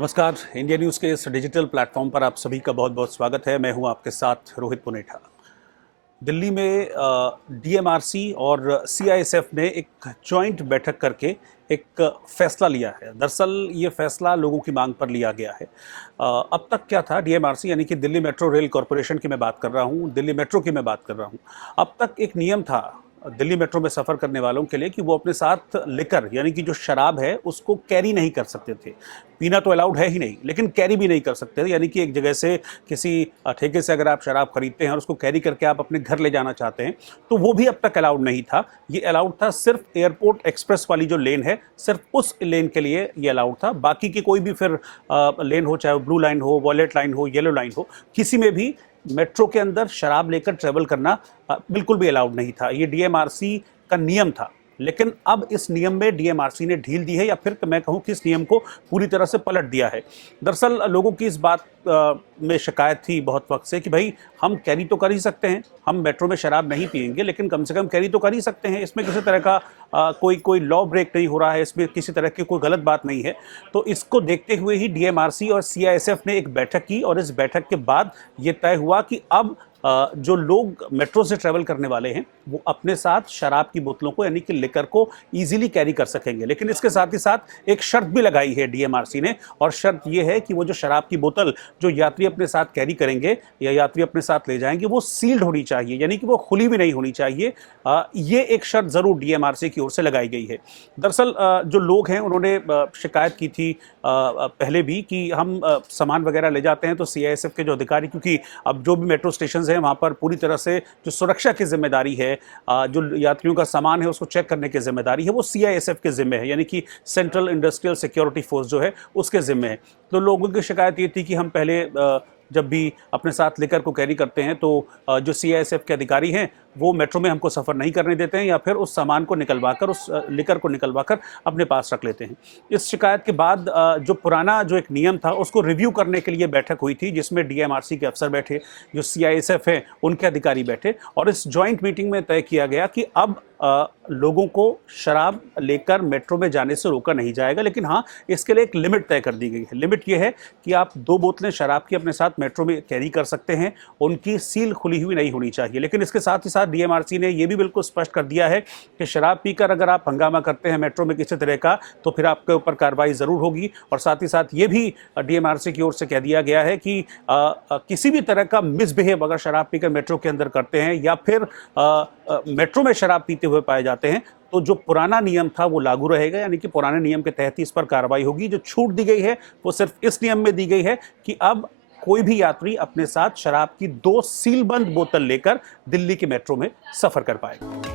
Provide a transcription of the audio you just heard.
नमस्कार। India news के इस डिजिटल प्लेटफॉर्म पर आप सभी का बहुत बहुत स्वागत है। मैं हूं आपके साथ रोहित पुनेठा। दिल्ली में डीएमआरसी और सीआईएसएफ ने एक जॉइंट बैठक करके एक फैसला लिया है। दरअसल ये फैसला लोगों की मांग पर लिया गया है। अब तक क्या था, डीएमआरसी यानी कि दिल्ली मेट्रो रेल कॉरपोरेशन की मैं बात कर रहा हूँ, दिल्ली मेट्रो की मैं बात कर रहा हूँ। अब तक एक नियम था दिल्ली मेट्रो में सफ़र करने वालों के लिए कि वो अपने साथ लिकर यानी कि जो शराब है उसको कैरी नहीं कर सकते थे। पीना तो अलाउड है ही नहीं, लेकिन कैरी भी नहीं कर सकते थे। यानी कि एक जगह से किसी ठेके से अगर आप शराब खरीदते हैं और उसको कैरी करके आप अपने घर ले जाना चाहते हैं तो वो भी अब तक अलाउड नहीं था। ये अलाउड था सिर्फ एयरपोर्ट एक्सप्रेस वाली जो लेन है, सिर्फ उस लेन के लिए ये अलाउड था। बाकी की कोई भी फिर लेन हो, चाहे वो ब्लू लाइन हो, वॉयलेट लाइन हो, येलो लाइन हो, किसी में भी मेट्रो के अंदर शराब लेकर ट्रेवल करना बिल्कुल भी अलाउड नहीं था। ये डीएमआरसी का नियम था। लेकिन अब इस नियम में डीएमआरसी ने ढील दी है, या फिर मैं कहूं कि इस नियम को पूरी तरह से पलट दिया है। दरअसल लोगों की इस बात में शिकायत थी बहुत वक्त से कि भाई हम कैरी तो कर ही सकते हैं, हम मेट्रो में शराब नहीं पिएंगे, लेकिन कम से कम कैरी तो कर ही सकते हैं। इसमें किसी तरह का कोई लॉ ब्रेक नहीं हो रहा है, इसमें किसी तरह की कोई गलत बात नहीं है। तो इसको देखते हुए ही डीएमआरसी और सीआईएसएफ ने एक बैठक की और इस बैठक के बाद ये तय हुआ कि अब जो लोग मेट्रो से ट्रैवल करने वाले हैं वो अपने साथ शराब की बोतलों को यानी कि लिकर को इजीली कैरी कर सकेंगे। लेकिन इसके साथ ही साथ एक शर्त भी लगाई है डीएमआरसी ने, और शर्त ये है कि वो जो शराब की बोतल जो यात्री अपने साथ कैरी करेंगे या यात्री अपने साथ ले जाएंगे वो सील्ड होनी चाहिए, यानी कि वो खुली भी नहीं होनी चाहिए। ये एक शर्त जरूर डीएमआरसी की ओर से लगाई गई है। दरअसल जो लोग हैं उन्होंने शिकायत की थी पहले भी कि हम सामान वगैरह ले जाते हैं तो सीआईएसएफ के जो अधिकारी, क्योंकि अब जो भी मेट्रो स्टेशन है वहाँ पर पूरी तरह से जो सुरक्षा की जिम्मेदारी है, जो यात्रियों का सामान है उसको चेक करने की जिम्मेदारी है, वो सीआईएसएफ के जिम्मे है, यानी कि सेंट्रल इंडस्ट्रियल सिक्योरिटी फोर्स जो है उसके जिम्मे है। तो लोगों की शिकायत ये थी कि हम पहले जब भी अपने साथ लेकर को कैरी करते हैं तो जो सीआईएसएफ के अधिकारी हैं वो मेट्रो में हमको सफ़र नहीं करने देते हैं, या फिर उस सामान को निकलवाकर, उस लिकर को निकलवाकर अपने पास रख लेते हैं। इस शिकायत के बाद जो पुराना जो एक नियम था उसको रिव्यू करने के लिए बैठक हुई थी, जिसमें डीएमआरसी के अफसर बैठे, जो सीआईएसएफ है उनके अधिकारी बैठे, और इस जॉइंट मीटिंग में तय किया गया कि अब लोगों को शराब लेकर मेट्रो में जाने से रोका नहीं जाएगा। लेकिन हाँ, इसके लिए एक लिमिट तय कर दी गई है। लिमिट ये है कि आप 2 बोतलें शराब की अपने साथ मेट्रो में कैरी कर सकते हैं, उनकी सील खुली हुई नहीं होनी चाहिए। लेकिन इसके साथ ही साथ डीएमआरसी ने यह भी बिल्कुल स्पष्ट कर दिया है कि शराब पीकर अगर आप हंगामा करते हैं मेट्रो में किसी तरह का, तो फिर आपके ऊपर कार्रवाई जरूर होगी। और साथ ही साथ ये भी डीएमआरसी की ओर से कह दिया गया है कि किसी भी तरह का मिसबिहेव अगर शराब पीकर मेट्रो के अंदर करते हैं या फिर मेट्रो में शराब पीते हुए पाए जाते हैं तो जो पुराना नियम था वो लागू रहेगा, यानी कि पुराने नियम के तहत ही इस पर कार्रवाई होगी। जो छूट दी गई है वो सिर्फ इस नियम में दी गई है कि अब कोई भी यात्री अपने साथ शराब की 2 सीलबंद बोतल लेकर दिल्ली के मेट्रो में सफर कर पाएगा।